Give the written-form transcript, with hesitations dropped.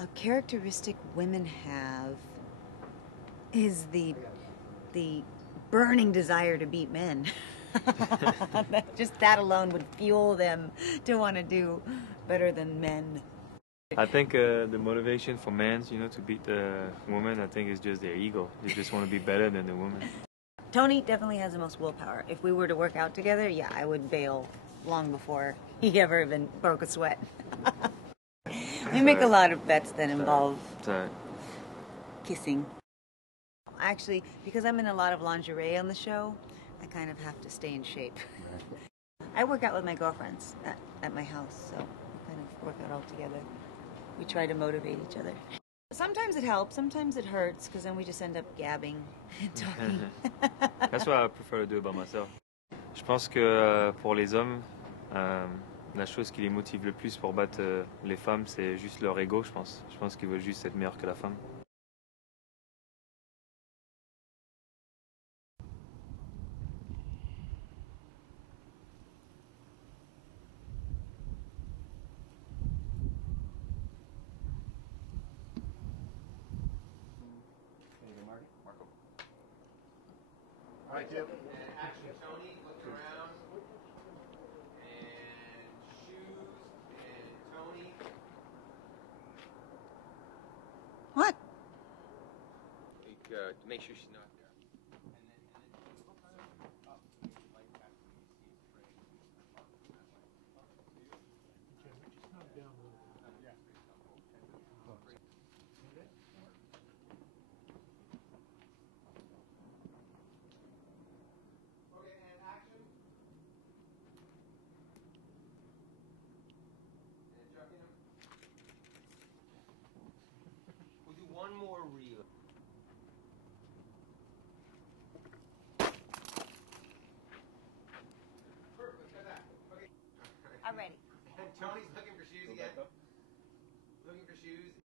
A characteristic women have is the burning desire to beat men. Just that alone would fuel them to want to do better than men. I think the motivation for men, to beat the woman, I think is just their ego. They just want to be better than the woman. Tony definitely has the most willpower. If we were to work out together, yeah, I would bail long before he ever even broke a sweat. We make a lot of bets that involve kissing. Actually, because I'm in a lot of lingerie on the show, I kind of have to stay in shape. I work out with my girlfriends at my house, so we kind of work out all together. We try to motivate each other. Sometimes it helps, sometimes it hurts, because then we just end up gabbing and talking. That's why I prefer to do it by myself. Je pense que pour les hommes, la chose qui les motive le plus pour battre les femmes, c'est juste leur ego, je pense. Je pense qu'ils veulent juste être meilleurs que la femme. All right, Jim. And action, Tony, looking around. And shoes. And Tony. What? Make sure she's not there. Okay, and action. And jumping him. We'll do one more reel. Perfect, look at that. Okay. I'm ready. And Tony's looking for shoes again. Looking for shoes.